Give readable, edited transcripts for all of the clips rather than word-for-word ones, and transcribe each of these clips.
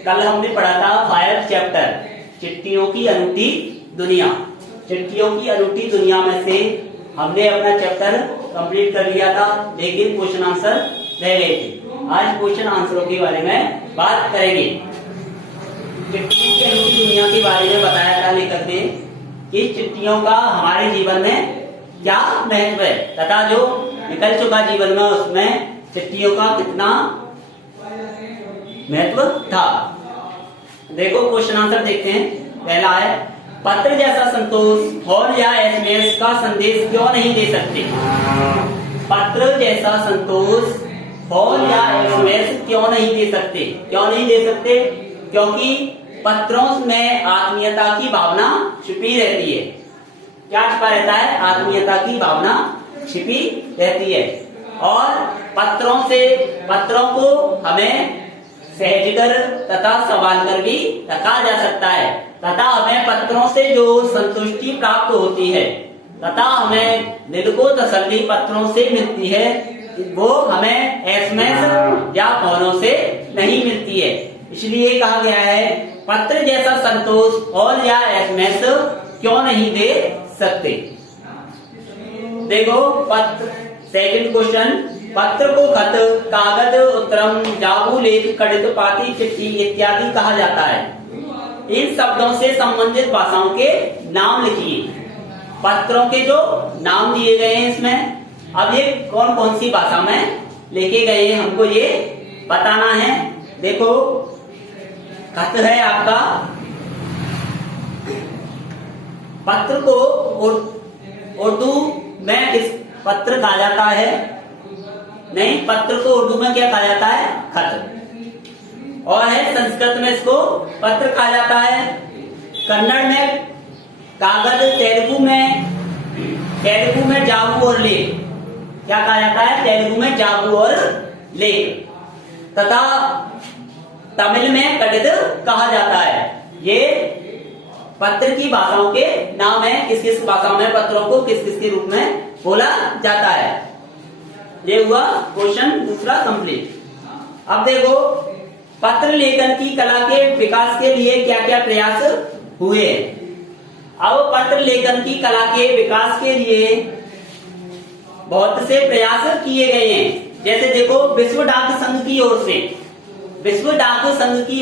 कल हमने पढ़ा था 5 चैप्टर चिट्ठियों की अनूठी दुनिया। चिट्ठियों की अनूठी दुनिया में से हमने अपना चैप्टर कंप्लीट कर लिया था, लेकिन क्वेश्चन आंसर रह गए थे। आज क्वेश्चन आंसरों के बारे में बात करेंगे। चिट्ठियों की अनूठी दुनिया के बारे में बताया था लेखक ने कि चिट्ठियों का हमारे जीवन में क्या महत्व है तथा जो निकल चुका जीवन में उसमें चिट्ठियों का कितना महत्व था। देखो क्वेश्चन आंसर देखते हैं। पहला है, पत्र जैसा संतोष फोन या एसएमएस का संदेश क्यों नहीं दे सकते। पत्र जैसा संतोष फोन या एसएमएस क्यों नहीं दे सकते। क्यों नहीं दे सकते? क्योंकि पत्रों में आत्मीयता की भावना छिपी रहती है। क्या छिपा रहता है? आत्मीयता की भावना छिपी रहती है। और पत्रों को हमें सहजकर तथा संभाल कर भी रखा जा सकता है तथा हमें पत्रों से जो संतुष्टि प्राप्त होती है तथा हमें दिल को तसल्ली पत्रों से मिलती है, वो हमें एसएमएस या फोनों से नहीं मिलती है। इसलिए कहा गया है पत्र जैसा संतोष फोन या एसएमएस क्यों नहीं दे सकते। देखो पत्र, सेकंड क्वेश्चन, पत्र को खत, कागज, उत्तरम, जाबू, लेख, कड़ित, पाती, चिट्ठी इत्यादि कहा जाता है। इन शब्दों से संबंधित भाषाओं के नाम लिखिए। पत्रों के जो नाम दिए गए हैं इसमें, अब ये कौन कौन सी भाषा में लिखे गए हैं हमको ये बताना है। देखो खत है आपका, पत्र को उर्दू में इस पत्र कहा जाता है। नहीं, पत्र को उर्दू में क्या कहा जाता है? खत। और है संस्कृत में इसको पत्र कहा जाता है। कन्नड़ में कागज, तेलुगु में जाबू और लेख। क्या कहा जाता है? तेलुगु में जाबू और लेख तथा तमिल में कड़ित कहा जाता है। ये पत्र की भाषाओं के नाम है। किस किस भाषा में पत्रों को किस किस के रूप में बोला जाता है। ये हुआ क्वेश्चन दूसरा कंप्लीट। अब देखो पत्र लेखन की कला के विकास के लिए क्या क्या प्रयास हुए। अब पत्र लेखन की कला के विकास के लिए बहुत से प्रयास किए गए हैं। जैसे देखो विश्व डाक संघ की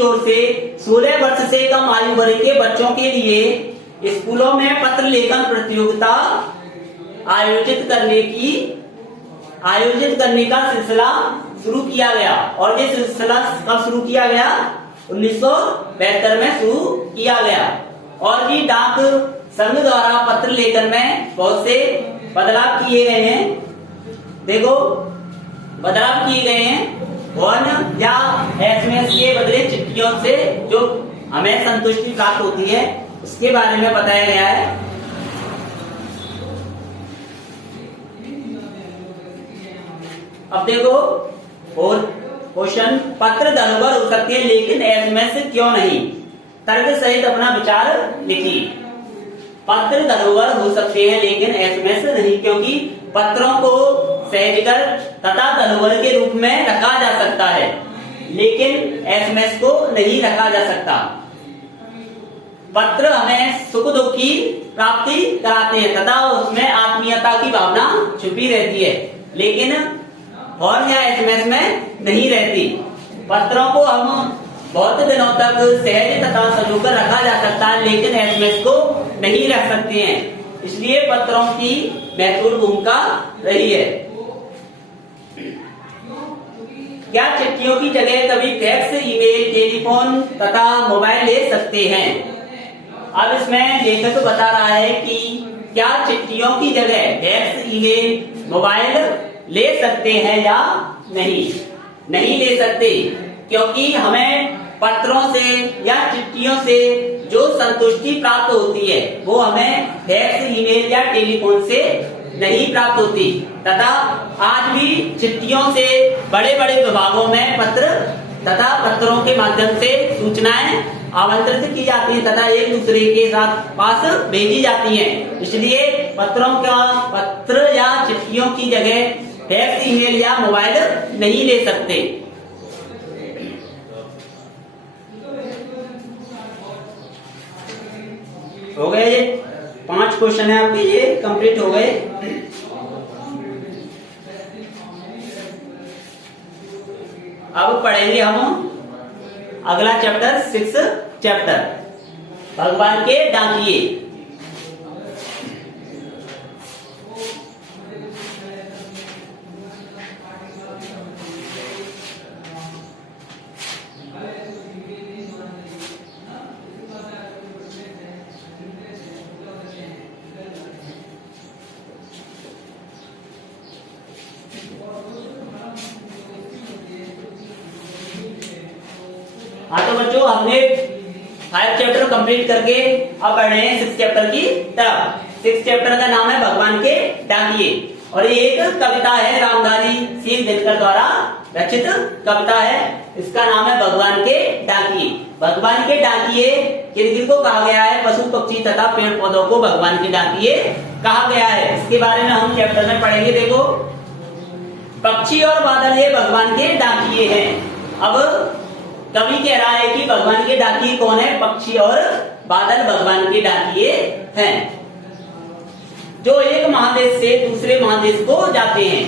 ओर से 16 वर्ष से कम आयु वर्ग के बच्चों के लिए स्कूलों में पत्र लेखन प्रतियोगिता आयोजित करने का सिलसिला शुरू किया गया। और ये सिलसिला कब शुरू किया गया? 1972 में शुरू किया गया। और भी डाक संघ द्वारा पत्र लेखन में बहुत से बदलाव किए गए हैं। देखो बदलाव किए गए हैं, फोन या एसएमएस के बदले चिट्ठियों से जो हमें संतुष्टि प्राप्त होती है उसके बारे में बताया गया है। अब देखो और क्वेश्चन, पत्र धरोहर हो सकते हैं लेकिन एसएमएस क्यों नहीं। तर्क सहित अपना विचार लिखिए। पत्र धरोहर हो सकते हैं लेकिन एसएमएस नहीं, क्योंकि पत्रों को सहजकर तथा धरोहर के रूप में रखा जा सकता है लेकिन एसएमएस को नहीं रखा जा सकता। पत्र हमें सुख दुख की प्राप्ति कराते हैं तथा उसमें आत्मीयता की भावना छुपी रहती है, लेकिन फोन या एसएमएस में नहीं रहती। पत्रों को हम बहुत दिनों तक सहज तथा संजोकर रखा जा सकता है लेकिन एसएमएस को नहीं रख सकते हैं। इसलिए पत्रों की महत्वपूर्ण भूमिका रही है। क्या चिट्ठियों की जगह कभी फैक्स, ईमेल, टेलीफोन तथा मोबाइल ले सकते हैं। अब इसमें लेखक बता रहा है कि क्या चिट्ठियों की जगह फैक्स, ईमेल, मोबाइल ले सकते हैं या नहीं ले सकते, क्योंकि हमें पत्रों से या चिट्ठियों से जो संतुष्टि प्राप्त होती है वो हमें फैक्स, ईमेल या टेलीफोन से नहीं प्राप्त होती तथा आज भी चिट्ठियों से बड़े बड़े विभागों में पत्र तथा पत्रों के माध्यम से सूचनाएं आमंत्रित की जाती हैं तथा एक दूसरे के साथ पास भेजी जाती हैं। इसलिए पत्र या चिट्ठियों की जगह फैक्स, ईमेल या मोबाइल नहीं ले सकते। हो गए ये 5 क्वेश्चन है आपके, ये कंप्लीट हो गए। अब पढ़ेंगे हम अगला चैप्टर 6 चैप्टर भगवान के डाकिए। हाँ तो बच्चों हमने 5 चैप्टर कंप्लीट करके अब बढ़ रहे हैं 6 चैप्टर की तरफ। 6 चैप्टर का नाम है भगवान के डाकिए और ये एक कविता है, रामधारी सिंह दिनकर द्वारा रचित कविता है। इसका नाम है भगवान के डाकिए। भगवान के डाकिए किन किन को कहा गया है? पशु पक्षी तथा पेड़ पौधों को भगवान के डाकिए कहा गया है। इसके बारे में हम चैप्टर में पढ़ेंगे। देखो, पक्षी और बादल ये भगवान के डाकिए हैं। अब कवि कह रहा है कि भगवान के डाकिए कौन है? पक्षी और बादल भगवान के डाकिए हैं, जो एक महादेश से दूसरे महादेश को जाते हैं।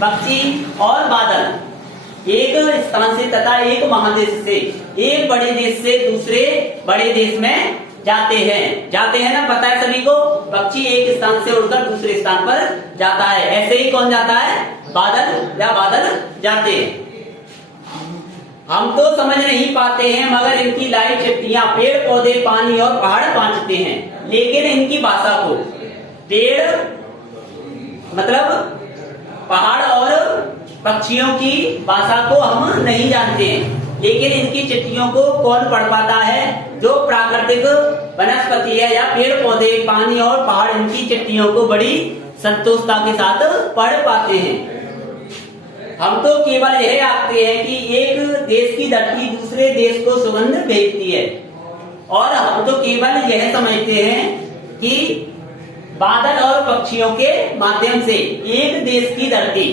पक्षी और बादल एक स्थान से तथा एक महादेश से, एक बड़े देश से दूसरे बड़े देश में जाते हैं ना, पता है सभी को। पक्षी एक स्थान से उड़कर दूसरे स्थान पर जाता है। ऐसे ही कौन जाता है? बादल या बादल जाते हैं। हम तो समझ नहीं पाते हैं मगर इनकी लाई चिट्ठियां पेड़ पौधे पानी और पहाड़ बांटते हैं, लेकिन इनकी भाषा को पेड़ मतलब पहाड़ और पक्षियों की भाषा को हम नहीं जानते हैं, लेकिन इनकी चिट्ठियों को कौन पढ़ पाता है? जो प्राकृतिक वनस्पति है या पेड़ पौधे पानी और पहाड़ इनकी चिट्ठियों को बड़ी संतोषता के साथ पढ़ पाते हैं। हम तो केवल यह आखते हैं कि एक देश की धरती दूसरे देश को सुगंध भेजती है, और हम तो केवल यह समझते हैं कि बादल और पक्षियों के माध्यम से एक देश की धरती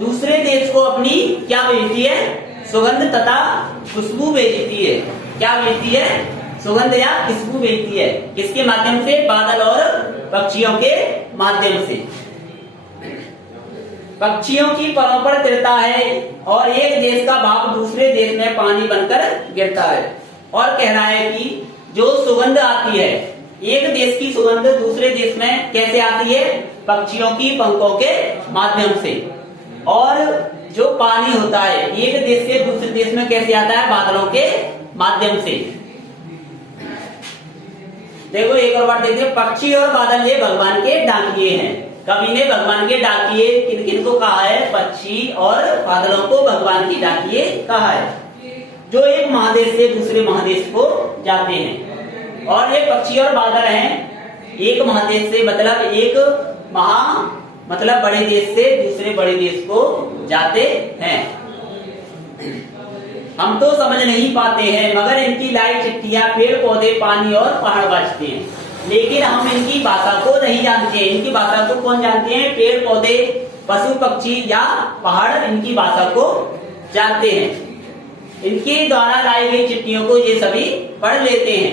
दूसरे देश को अपनी क्या भेजती है? सुगंध तथा खुशबू भेजती है। क्या भेजती है? सुगंध या खुशबू भेजती है। किसके माध्यम से? बादल और पक्षियों के माध्यम से। पक्षियों की परों पर तिरता है और एक देश का भाप दूसरे देश में पानी बनकर गिरता है। और कह रहा है कि जो सुगंध आती है, एक देश की सुगंध दूसरे देश में कैसे आती है? पक्षियों की पंखों के माध्यम से। और जो पानी होता है एक देश से दूसरे देश में कैसे आता है? बादलों के माध्यम से। देखो एक और बार देखिए, पक्षी और बादल ये भगवान के डाकिए हैं। कवि ने भगवान के डाकिए किन किन को कहा है? पक्षी और बादलों को भगवान की डाकिए कहा है, जो एक महादेश से दूसरे महादेश को जाते हैं। और ये पक्षी और बादल हैं एक महादेश से, मतलब बड़े देश से दूसरे बड़े देश को जाते हैं। हम तो समझ नहीं पाते हैं मगर इनकी लाई चिट्ठियां पेड़ पौधे पानी और पहाड़ बांटते हैं, लेकिन हम इनकी भाषा को नहीं जानते हैं। इनकी भाषा को कौन जानते हैं? पेड़ पौधे पशु पक्षी या पहाड़ इनकी भाषा को जानते हैं। इनके द्वारा लाई गई चिट्ठियों को ये सभी पढ़ लेते हैं।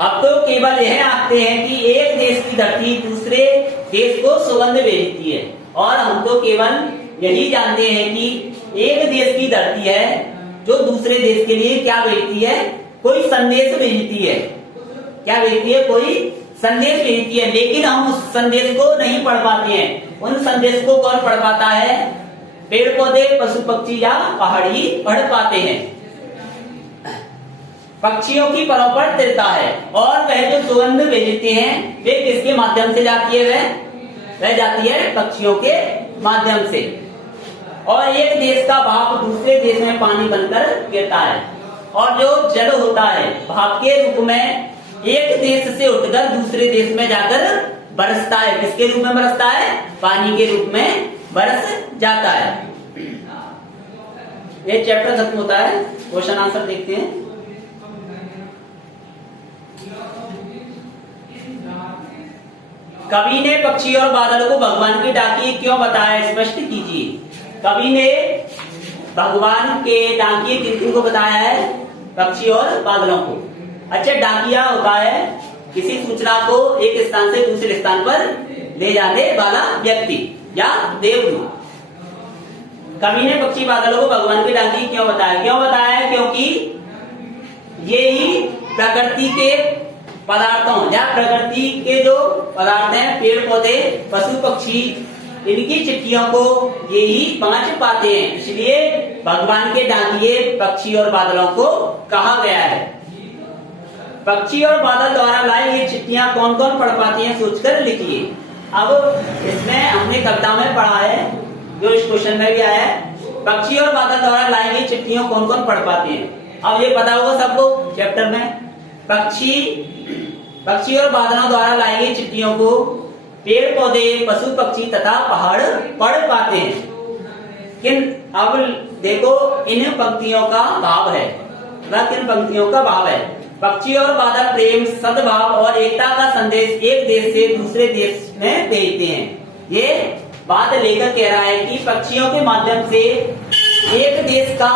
अब तो केवल यह आखते हैं कि एक देश की धरती दूसरे देश को सुगंध भेजती है, और हम तो केवल यही जानते हैं कि एक देश की धरती है जो दूसरे देश के लिए क्या भेजती है? कोई संदेश भेजती है। क्या भेजती है? कोई संदेश भेजती है, लेकिन हम उस संदेश को नहीं पढ़ पाते हैं। उन संदेश को कौन पढ़ पाता है? पेड़ पौधे पशु पक्षी या पहाड़ी पढ़ पाते हैं। पक्षियों की परों पर तिरता है, और वह जो सुगंध भेजते हैं वे किसके माध्यम से जाती है? वह जाती है पक्षियों के माध्यम से। और एक देश का भाप दूसरे देश में पानी बनकर गिरता है, और जो जल होता है भाप के रूप में एक देश से उठकर दूसरे देश में जाकर बरसता है। किसके रूप में बरसता है? पानी के रूप में बरस जाता है। ये चैप्टर खत्म होता है। क्वेश्चन आंसर देखते हैं। कवि ने पक्षी और बादल को भगवान की डाकिए क्यों बताया? स्पष्ट कीजिए। कवि ने भगवान के डाकिए किन किन को बताया है? पक्षी और बादलों को। अच्छा, डाकिया होता है किसी सूचना को एक स्थान से दूसरे स्थान पर ले जाने वाला व्यक्ति या देवदूत। कवि ने पक्षी बादलों को भगवान की डाकी क्यों बताया? क्यों बताया? क्योंकि ये ही प्रकृति के पदार्थों या प्रकृति के जो पदार्थ हैं, पेड़ पौधे, पशु पक्षी, इनकी चिट्ठियों को ये ही पहुंच पाते हैं, इसलिए भगवान के डाकिए पक्षी और बादलों को कहा गया है। पक्षी और बादल द्वारा लाई ये चिट्ठियां कौन कौन पढ़ पाती हैं, सोचकर लिखिए। अब इसमें हमने कविता में पढ़ा है, जो इस क्वेश्चन में भी आया है, पक्षी और बादल द्वारा लाई गई चिट्ठियों कौन कौन पढ़ पाते हैं। अब ये पता होगा सबको चैप्टर में, पक्षी और बादलों द्वारा लाई गई चिट्ठियों को पेड़ पौधे, पशु पक्षी तथा पहाड़ पढ़ पाते हैं। अब देखो इन पंक्तियों का भाव है, किन पंक्तियों का भाव है। पक्षी और बादल प्रेम, सद्भाव और एकता का संदेश एक देश से दूसरे देश में भेजते हैं। ये बात लेकर कह रहा है कि पक्षियों के माध्यम से एक देश का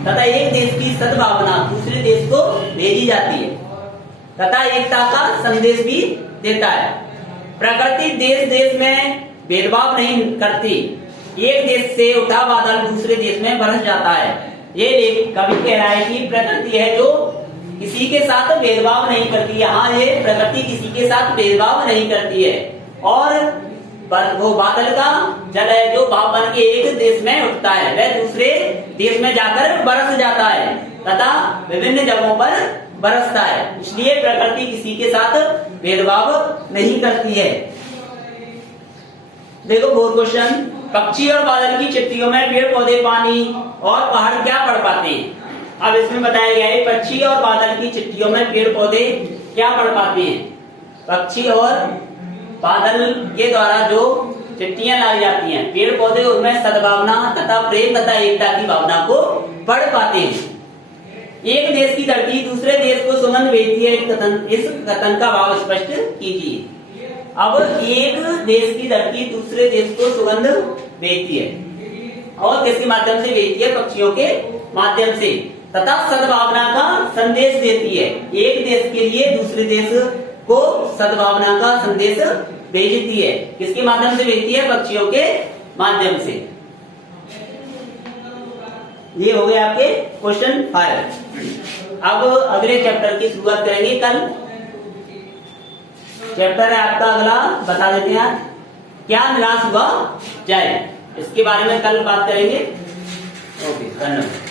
तथा एक देश की सद्भावना दूसरे देश को भेजी जाती है तथा एकता का संदेश भी देता है। प्रकृति देश देश में भेदभाव नहीं करती, एक देश से उठा बादल दूसरे देश में बरस जाता है। ये कवि कह रहा है कि प्रकृति है जो किसी के साथ भेदभाव नहीं करती। यहाँ ये प्रकृति किसी के साथ भेदभाव नहीं करती है, और वो बादल का जल है जो भाप बन के एक देश में उठता है, वह दूसरे देश में जाकर बरस जाता है तथा विभिन्न जगहों पर बरसता है। इसलिए प्रकृति किसी के साथ भेदभाव नहीं करती है। देखो फोर्थ क्वेश्चन, पक्षी और बादल की चिट्ठियों में पेड़ पौधे, पानी और पहाड़ क्या पढ़ पाते हैं। अब इसमें बताया गया है पक्षी और बादल की चिट्ठियों में पेड़ पौधे क्या पढ़ पाते हैं। पक्षी और बादल के द्वारा जो चिट्ठियां लाई जाती हैं, पेड़ पौधे उनमें सद्भावना तथा प्रेम तथा एकता की भावना को पढ़ पाते हैं। एक देश की धरती दूसरे देश को सुगंध भेजती है, इस कथन का भाव स्पष्ट कीजिए। अब एक देश की धरती दूसरे देश को सुगंध भेजती है, और किसके माध्यम से भेजती है? पक्षियों के माध्यम से, तथा सद्भावना का संदेश देती है। एक देश के लिए दूसरे देश को सद्भावना का संदेश भेजती है। किसके माध्यम से भेजती है? पक्षियों के माध्यम से। ये हो गए आपके क्वेश्चन 5। अब अगले चैप्टर की शुरुआत करेंगे कल। चैप्टर है आपका अगला, बता देते हैं क्या निराश हुआ जाए, इसके बारे में कल बात करेंगे। ओके, धन्यवाद।